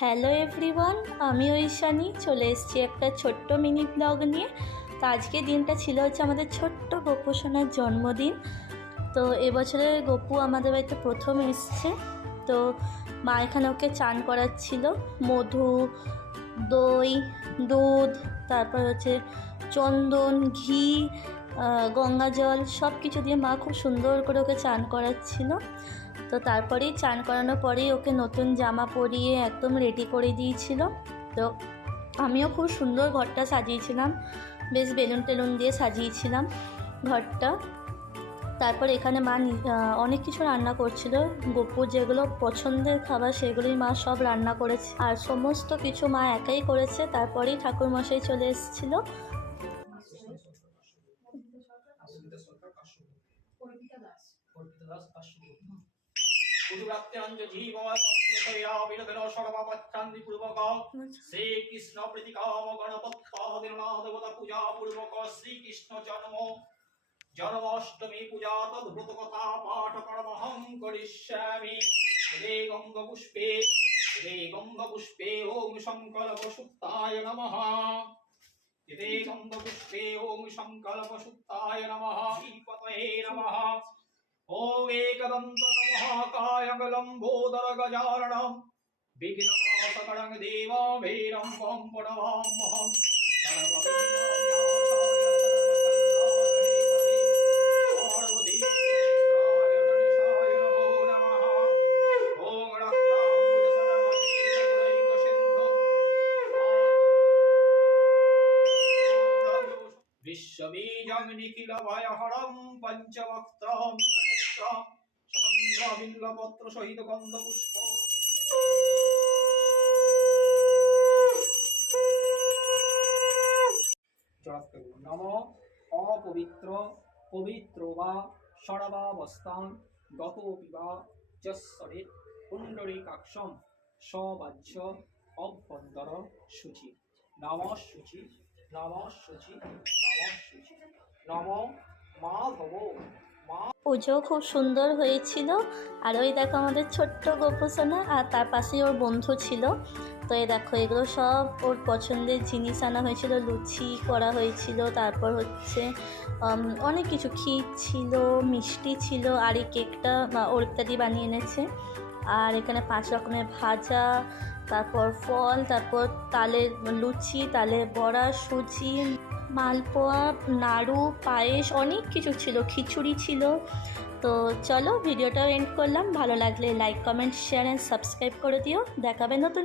Hello everyone, আমি ঐশানী চলে এসেছি একটা ছোট্ট মিনি ব্লগ নিয়ে। তো আজকে দিনটা ছিল হচ্ছে আমাদের ছোট্ট গপু সোনার জন্মদিন। তো এবছরে গপু আমাদের বাড়িতে প্রথম এসছে। তো মা এখানে ওকে চান করাচ্ছিল, মধু, দই, দুধ, তারপর হচ্ছে চন্দন, ঘি, গঙ্গা জল সব কিছু দিয়ে মা খুব সুন্দর করে ওকে চান করাচ্ছিল। তো তারপরেই চান করানোর পরেই ওকে নতুন জামা পরিয়ে একদম রেডি করে দিয়েছিল। তো আমিও খুব সুন্দর ঘরটা সাজিয়েছিলাম, বেশ বেলুন টেলুন দিয়ে সাজিয়েছিলাম ঘরটা। তারপর এখানে মা অনেক কিছু রান্না করছিল, গপুর যেগুলো পছন্দের খাবার সেগুলোই মা সব রান্না করেছে, আর সমস্ত কিছু মা একাই করেছে। তারপরেই ঠাকুরমশাই চলে এসেছিলো। শ্রীকৃষ্ণ প্রীতিকাম গণপত্যাদিনাথ পূজা পূর্বক শ্রীকৃষ্ণ জন্মাষ্টমী পূজা তদ্ভুত কথা পাঠ করমহং করিষ্যামি। গঙ্গপুষ্পে ওম সংকল্প সুপ্তায় নমঃ। গঙ্গপুষ্পে ওম সংকল্প সুপ্তায় নমঃ। শ্রীপতয়ে নমঃ। ওম एकदन्त महाकायकलम्बोदर गजाननं विघ्ननाशकरं देववीरं वं प्रणमाम्यहं। विश्वबीजं निखिलभयहरं पञ्चवक्त्रं शतन्द्रबिल्वपत्र सहित गन्धपुष्प। नम अपवित्र पवित्रो वा सर्वावस्थां गतोऽपि वा यस्सरे पुण्डरीकाक्षं सवाच्य अभ्यन्तर शुचि। नमः शुचि नमः शुचि नमः शुचि नमो माधव। পুজো খুব সুন্দর হয়েছিল। আর ওই দেখো আমাদের ছোট্ট গপু সোনা, আর তার পাশেই ওর বন্ধু ছিল। তো এই দেখো এগুলো সব ওর পছন্দের জিনিস আনা হয়েছিল, লুচি করা হয়েছিল, তারপর হচ্ছে অনেক কিছু ক্ষীর ছিল, মিষ্টি ছিল, আর এই কেকটা ওর ইত্যাদি বানিয়ে এনেছে। আর এখানে 5 রকমের ভাজা, তারপর ফল, তারপর তালের লুচি, তালের বড়া, সুজি, মালপোয়া, নাড়ু, পায়েস, অনেক কিছু ছিল, খিচুড়ি ছিল। তো চলো ভিডিওটাও এন্ড করলাম। ভালো লাগলে like, comment, share and subscribe করে দিও। দেখাবে নতুন